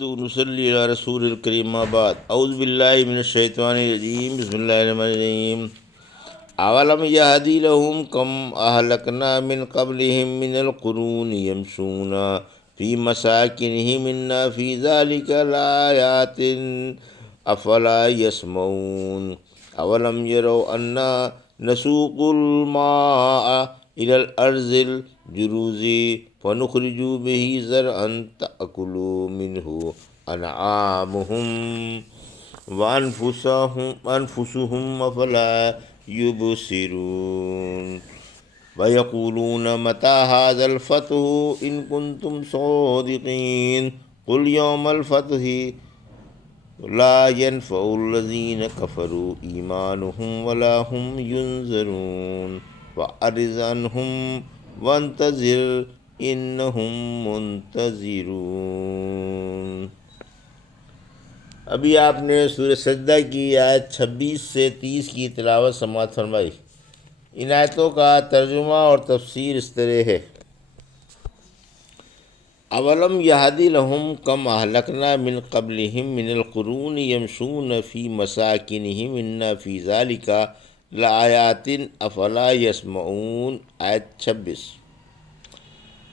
نحمد ونصلي على رسول الكريم ما بعد اعوذ بالله من الشيطان الرجيم بسم الله الرحمن الرحيم اولم يهدي لهم كم اهلكنا من قبلهم من القرون يمشون في مساكنهم ان في ذلك لآيات افلا يسمعون اولم يروا انا نسوق الماء إلى الأرض الجرز فنخرج به زرعا تأكل منه أنعامهم وأنفسهم أفلا يبصرون ويقولون متى هذا الفتح إن كنتم صادقين قل يوم الفتح لا ينفع الذين كفروا إيمانهم ولا هم ينذرون وأعرض عنهم وانتظر إنهم منتظرون۔ ابھی آپ نے سورہ سجدہ کی آیت 26 سے 30 کی تلاوت سماعت فرمائی۔ ان آیتوں کا ترجمہ اور تفسیر اس طرح ہے: اولم یہدی لہم کم اہلکنا من قبلہم من القرون یمشون فی مساکنہم ان فی ذلک لآیات افلا یسمعون۔ آیت 26۔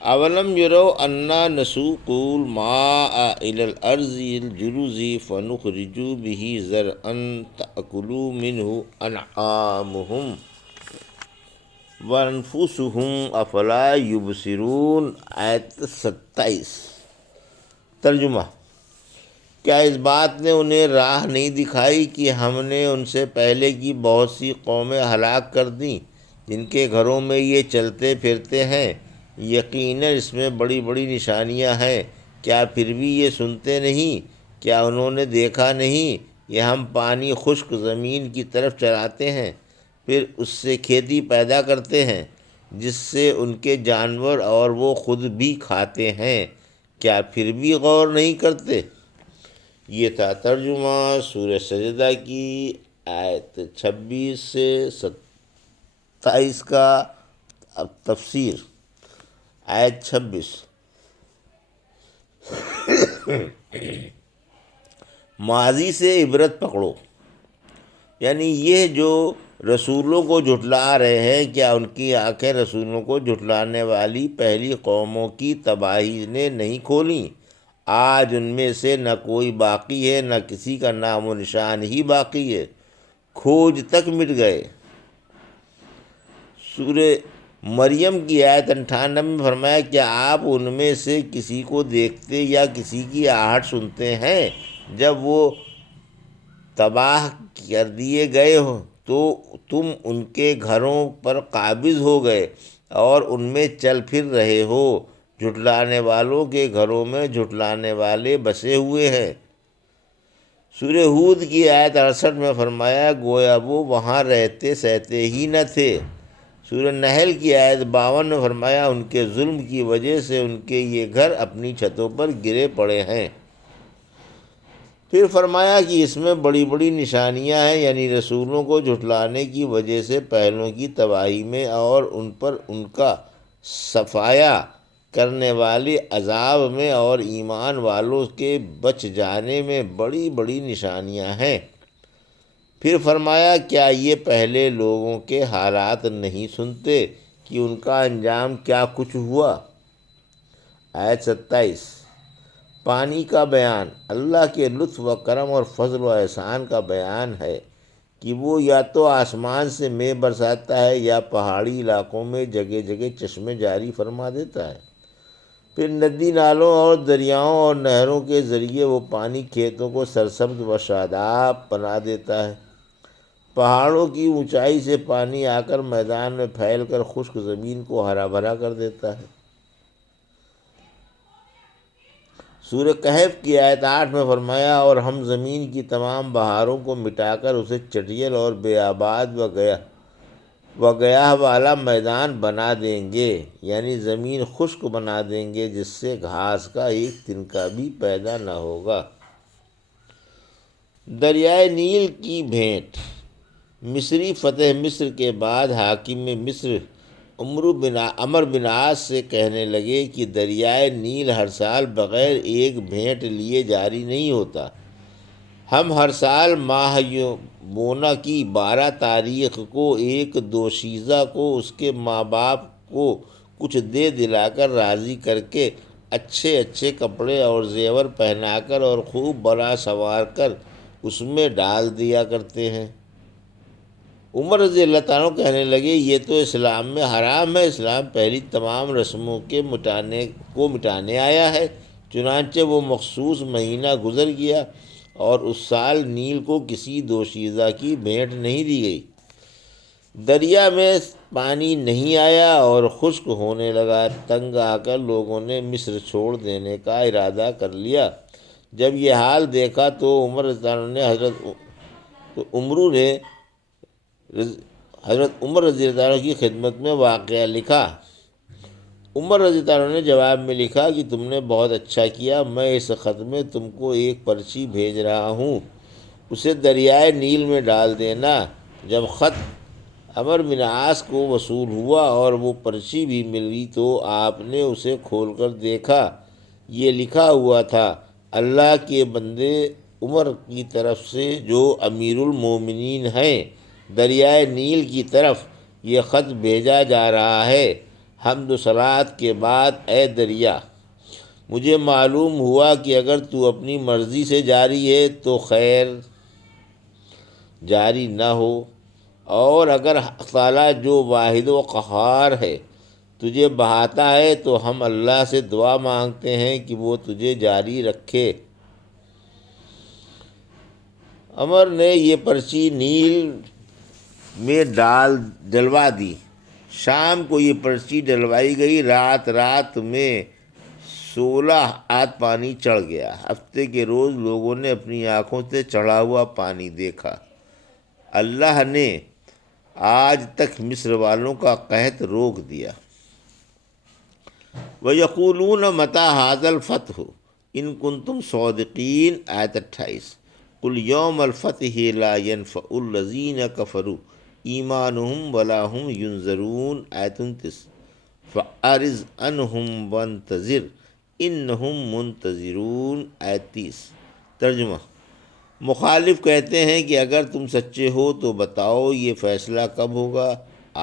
اولم یروا انا نسوق الماء الی الارض الجرز فنخرج به زرعا تأکل منہ انعامہم وانفسهم افلا یبصرون۔ آیت 27۔ ترجمہ: کیا اس بات نے انہیں راہ نہیں دکھائی کہ ہم نے ان سے پہلے کی بہت سی قومیں ہلاک کر دیں جن کے گھروں میں یہ چلتے پھرتے ہیں؟ یقیناً اس میں بڑی بڑی نشانیاں ہیں۔ کیا پھر بھی یہ سنتے نہیں؟ کیا انہوں نے دیکھا نہیں کہ ہم پانی خشک زمین کی طرف چلاتے ہیں، پھر اس سے کھیتی پیدا کرتے ہیں جس سے ان کے جانور اور وہ خود بھی کھاتے ہیں؟ کیا پھر بھی غور نہیں کرتے؟ یہ تھا ترجمہ سورہ سجدہ کی آیت 26 سے 27 کا۔ اب تفسیر۔ آیت 26: ماضی سے عبرت پکڑو، یعنی یہ جو رسولوں کو جھٹلا رہے ہیں، کیا ان کی آنکھیں رسولوں کو جھٹلانے والی پہلی قوموں کی تباہی نے نہیں کھولیں؟ آج ان میں سے نہ کوئی باقی ہے، نہ کسی کا نام و نشان ہی باقی ہے، کھوج تک مٹ گئے۔ سورہ مریم کی آیت 98 میں فرمایا: کیا آپ ان میں سے کسی کو دیکھتے یا کسی کی آہٹ سنتے ہیں جب وہ تباہ کر دیے گئے ہو تو تم ان کے گھروں پر قابض ہو گئے اور ان میں چل پھر رہے ہو؟ جھٹلانے والوں کے گھروں میں جھٹلانے والے بسے ہوئے ہیں۔ سورہ ہود کی آیت 68 میں فرمایا: گویا وہ وہاں رہتے سہتے ہی نہ تھے۔ سورہ نحل کی آیت 52 میں فرمایا: ان کے ظلم کی وجہ سے ان کے یہ گھر اپنی چھتوں پر گرے پڑے ہیں۔ پھر فرمایا کہ اس میں بڑی بڑی نشانیاں ہیں، یعنی رسولوں کو جھٹلانے کی وجہ سے پہلوں کی تباہی میں اور ان پر ان کا صفایا کرنے والے عذاب میں اور ایمان والوں کے بچ جانے میں بڑی بڑی نشانیاں ہیں۔ پھر فرمایا: کیا یہ پہلے لوگوں کے حالات نہیں سنتے کہ ان کا انجام کیا کچھ ہوا؟ آیت 27۔ پانی کا بیان اللہ کے لطف و کرم اور فضل و احسان کا بیان ہے کہ وہ یا تو آسمان سے مے برساتا ہے یا پہاڑی علاقوں میں جگہ جگہ چشمے جاری فرما دیتا ہے، پھر ندی نالوں اور دریاؤں اور نہروں کے ذریعے وہ پانی کھیتوں کو سرسبز و شاداب بنا دیتا ہے۔ پہاڑوں کی اونچائی سے پانی آ کر میدان میں پھیل کر خشک زمین کو ہرا بھرا کر دیتا ہے۔ سورہ کہف کی آیت 8 میں فرمایا: اور ہم زمین کی تمام بہاروں کو مٹا کر اسے چٹیل اور بے آباد و گیاہ والا میدان بنا دیں گے، یعنی زمین خشک بنا دیں گے جس سے گھاس کا ایک تنکا بھی پیدا نہ ہوگا۔ دریائے نیل کی بھیٹ۔ مصری فتح مصر کے بعد حاکم مصر عمر بن عاص سے کہنے لگے کہ دریائے نیل ہر سال بغیر ایک بھیٹ لیے جاری نہیں ہوتا۔ ہم ہر سال ماہ یمونا کی 12 تاریخ کو ایک دوشیزہ کو اس کے ماں باپ کو کچھ دے دلا کر راضی کر کے اچھے اچھے کپڑے اور زیور پہنا کر اور خوب بڑا سنوار کر اس میں ڈال دیا کرتے ہیں۔ عمر رضی اللہ تعالیٰ کہنے لگے یہ تو اسلام میں حرام ہے، اسلام پہلی تمام رسموں کے مٹانے آیا ہے۔ چنانچہ وہ مخصوص مہینہ گزر گیا اور اس سال نیل کو کسی دوشیزہ کی بھیٹ نہیں دی گئی۔ دریا میں پانی نہیں آیا اور خشک ہونے لگا۔ تنگ آ کر لوگوں نے مصر چھوڑ دینے کا ارادہ کر لیا۔ جب یہ حال دیکھا تو عمر رضی اللہ عنہ نے حضرت عمر رضی اللہ عنہ کی خدمت میں واقعہ لکھا۔ عمر رضی اللہ عنہ نے جواب میں لکھا کہ تم نے بہت اچھا کیا، میں اس خط میں تم کو ایک پرچی بھیج رہا ہوں، اسے دریائے نیل میں ڈال دینا۔ جب خط عمر بن عاص کو وصول ہوا اور وہ پرچی بھی ملی تو آپ نے اسے کھول کر دیکھا۔ یہ لکھا ہوا تھا، اللہ کے بندے عمر کی طرف سے جو امیر المومنین ہیں، دریائے نیل کی طرف یہ خط بھیجا جا رہا ہے۔ حمد و صلوات کے بعد اے دریا، مجھے معلوم ہوا کہ اگر تو اپنی مرضی سے جاری ہے تو خیر، جاری نہ ہو، اور اگر حق تعالیٰ جو واحد و قہار ہے تجھے بہاتا ہے تو ہم اللہ سے دعا مانگتے ہیں کہ وہ تجھے جاری رکھے۔ عمر نے یہ پرچی نیل میں ڈلوا دی۔ شام کو یہ پرچی ڈلوائی گئی۔ رات میں 16 ہاتھ پانی چڑھ گیا۔ ہفتے کے روز لوگوں نے اپنی آنکھوں سے چڑھا ہوا پانی دیکھا۔ اللہ نے آج تک مصر والوں کا قحط روک دیا۔ وَيَقُولُونَ مَتَىٰ هَٰذَا الْفَتْحُ إِن كُنتُمْ صَادِقِينَ آیت 28۔ قُلْ يَوْمَ الْفَتْحِ لَا يَنفَعُ الَّذِينَ كَفَرُوا ایمانہم ولا ہم ینظرون آیت 29۔ فَأَعْرِضْ عَنْهُمْ وَانتَظِرْ إِنَّهُمْ مُنتَظِرُونَ آیت 30۔ ترجمہ: مخالف کہتے ہیں کہ اگر تم سچے ہو تو بتاؤ یہ فیصلہ کب ہوگا؟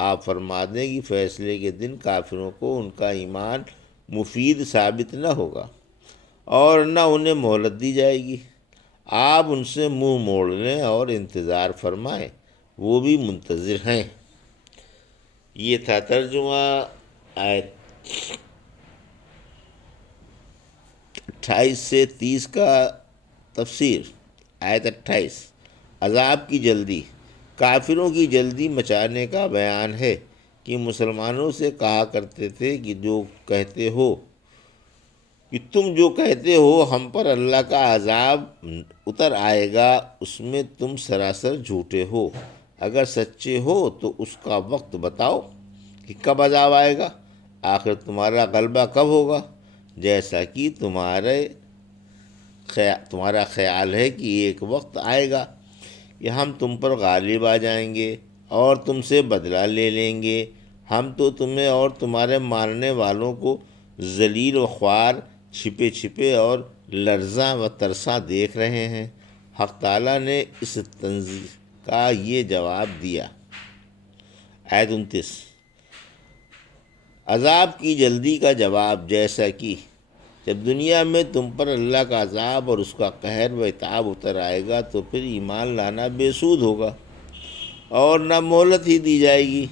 آپ فرما دیں کہ فیصلے کے دن کافروں کو ان کا ایمان مفید ثابت نہ ہوگا اور نہ انہیں مہلت دی جائے گی۔ آپ ان سے منہ موڑ لیں اور انتظار فرمائیں، وہ بھی منتظر ہیں۔ یہ تھا ترجمہ۔ آیت 28 سے 30 کا تفسیر۔ آیت 28، عذاب کی جلدی۔ کافروں کی جلدی مچانے کا بیان ہے کہ مسلمانوں سے کہا کرتے تھے کہ تم جو کہتے ہو ہم پر اللہ کا عذاب اتر آئے گا، اس میں تم سراسر جھوٹے ہو۔ اگر سچے ہو تو اس کا وقت بتاؤ کہ کب عذاب آئے گا، آخر تمہارا غلبہ کب ہوگا، جیسا کہ تمہارا خیال ہے کہ ایک وقت آئے گا کہ ہم تم پر غالب آ جائیں گے اور تم سے بدلہ لے لیں گے۔ ہم تو تمہیں اور تمہارے ماننے والوں کو ذلیل و خوار، چھپے چھپے اور لرزاں و ترساں دیکھ رہے ہیں۔ حق تعالیٰ نے اس تنزیہ کا یہ جواب دیا۔ آیت 29، عذاب کی جلدی کا جواب۔ جیسا کہ جب دنیا میں تم پر اللہ کا عذاب اور اس کا قہر و عتاب اتر آئے گا تو پھر ایمان لانا بے سود ہوگا اور نہ مہلت ہی دی جائے گی۔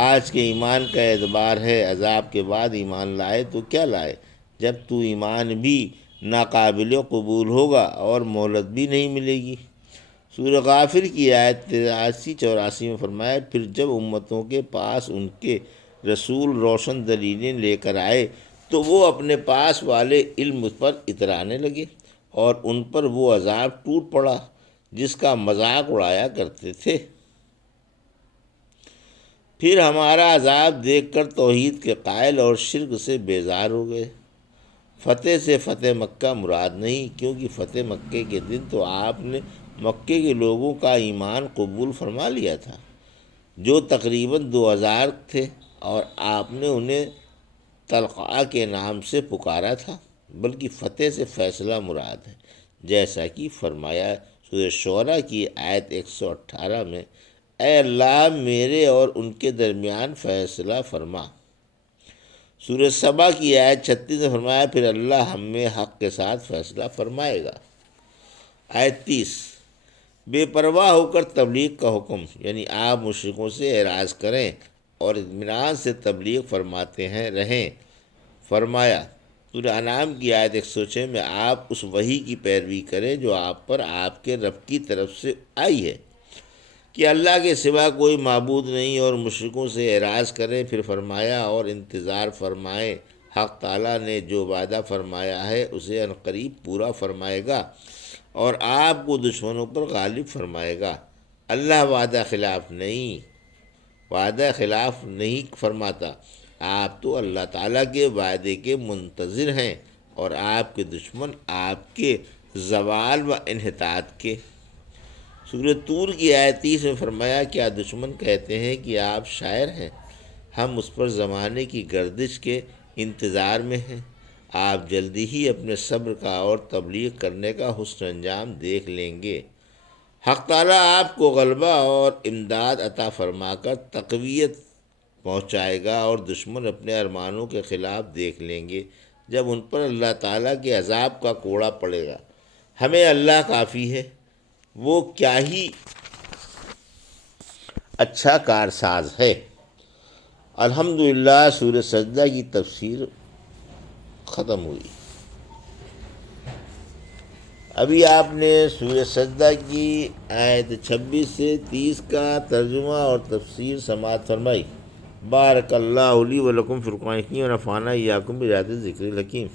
آج کے ایمان کا اعتبار ہے، عذاب کے بعد ایمان لائے تو کیا لائے، جب تو ایمان بھی ناقابل قبول ہوگا اور مہلت بھی نہیں ملے گی۔ سورہ غافر کی آیت 83-84 میں فرمایا، پھر جب امتوں کے پاس ان کے رسول روشن دلیلیں لے کر آئے تو وہ اپنے پاس والے علم پر اترانے لگے اور ان پر وہ عذاب ٹوٹ پڑا جس کا مذاق اڑایا کرتے تھے۔ پھر ہمارا عذاب دیکھ کر توحید کے قائل اور شرک سے بیزار ہو گئے۔ فتح سے فتح مکہ مراد نہیں، کیونکہ فتح مکہ کے دن تو آپ نے مکے کے لوگوں کا ایمان قبول فرما لیا تھا جو تقریباً 2000 تھے، اور آپ نے انہیں طلقاء کے نام سے پکارا تھا، بلکہ فتح سے فیصلہ مراد ہے، جیسا کہ فرمایا سورہ شعراء کی آیت 118 میں، اے اللہ میرے اور ان کے درمیان فیصلہ فرما۔ سورہ سبا کی آیت 36 میں فرمایا، پھر اللہ ہم میں حق کے ساتھ فیصلہ فرمائے گا۔ آیت 30، بے پرواہ ہو کر تبلیغ کا حکم، یعنی آپ مشرکوں سے اعراض کریں اور اطمینان سے تبلیغ فرماتے ہیں رہیں۔ فرمایا سورہ انعام کی آیت 106 میں، آپ اس وحی کی پیروی کریں جو آپ پر آپ کے رب کی طرف سے آئی ہے کہ اللہ کے سوا کوئی معبود نہیں، اور مشرکوں سے اعراض کریں۔ پھر فرمایا اور انتظار فرمائیں، حق تعالیٰ نے جو وعدہ فرمایا ہے اسے عنقریب پورا فرمائے گا اور آپ کو دشمنوں پر غالب فرمائے گا۔ اللہ وعدہ خلاف نہیں فرماتا، آپ تو اللہ تعالیٰ کے وعدے کے منتظر ہیں اور آپ کے دشمن آپ کے زوال و انحطاط کے۔ سورہ طور کی آیت 30 میں فرمایا، کیا دشمن کہتے ہیں کہ آپ شاعر ہیں، ہم اس پر زمانے کی گردش کے انتظار میں ہیں، آپ جلدی ہی اپنے صبر کا اور تبلیغ کرنے کا حسن انجام دیکھ لیں گے۔ حق تعالیٰ آپ کو غلبہ اور امداد عطا فرما کر تقویت پہنچائے گا، اور دشمن اپنے ارمانوں کے خلاف دیکھ لیں گے جب ان پر اللہ تعالیٰ کے عذاب کا کوڑا پڑے گا۔ ہمیں اللہ کافی ہے، وہ کیا ہی اچھا کارساز ہے۔ الحمدللہ سورہ سجدہ کی تفسیر ختم ہوئی۔ ابھی آپ نے سورہ سجدہ کی آیت 26 سے 30 کا ترجمہ اور تفسیر سماعت فرمائی۔ بارک اللہ لی و لکم فی القرآن الحکیم و نفعنی وایاکم بآیات الذکر الحکیم۔